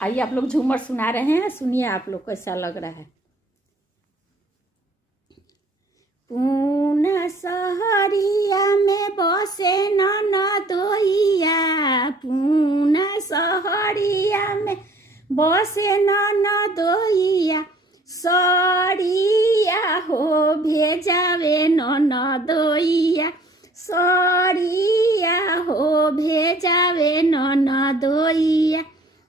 आइए आप लोग झूमर सुना रहे हैं, सुनिए आप लोग कैसा लग रहा है। पूना सहरिया में बसे ननदोइया, पूना सहरिया में बसे ननदोइया, सरिया हो भेजावे ननदोइया, सरिया हो भेजावे ननदोइया,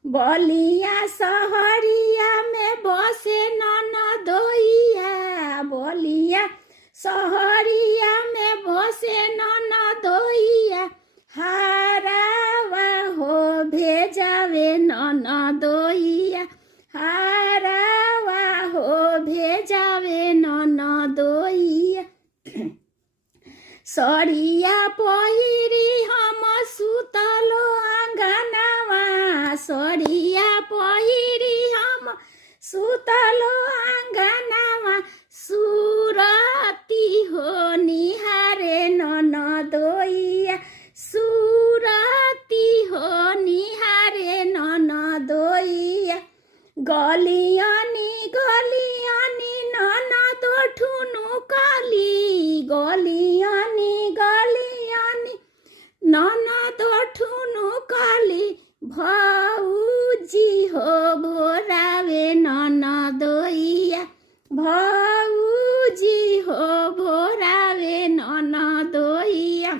बलिया सहरिया में बसे ननदोइया, बलिया सहरिया में बसे ननदोइया, हारावा हो भेजावे ननदोइया, हारावा हो भेजावे ननदोइया, सरिया पहिरी हम सुतलो आंगनवा, सरिया पहिरी हम सुतलो आंगनवा, सुरती हो निहारे ननदोइया, सुरती हो निहारे ननदोइया, गलियानी गलियानी ननदो ठुनुकाली, गलियानी गलियानी ननदो ठुनुकाली, भौजी हो भोरावे ननदोइया, भौजी हो भोरावे ननदोइया,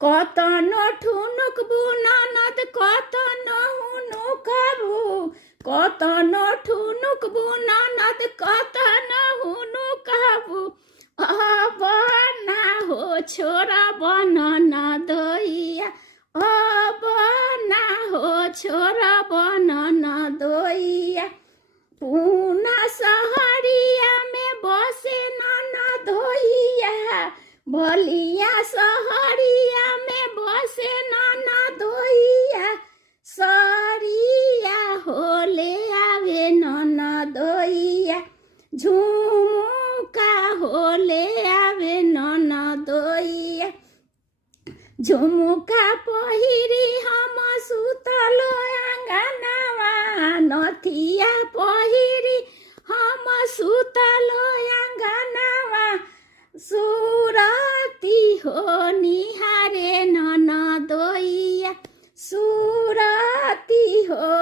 कतनो ठुनुकबू ननद कतनो हुनुकबू, कतनो ठुनुकबू ननद कतनो हुनुकबू, अब ना हो छोरा बन ननदोइया, अब ना हो छोरा बन ननदोइया, पूना सहरिया में बसे ननदोइया, बलिया सहरिया में बसे ननदोइया, सरिया हो ले आवे ननदोइया, झुमुका हो ले आवे ननदोइया, झुमुका पहिरी हम सुतलो आंगनवा, नथिया पहिरी हम सुतलो आंगनवा, सुरती हो निहारे ननदोइया, सुरती हो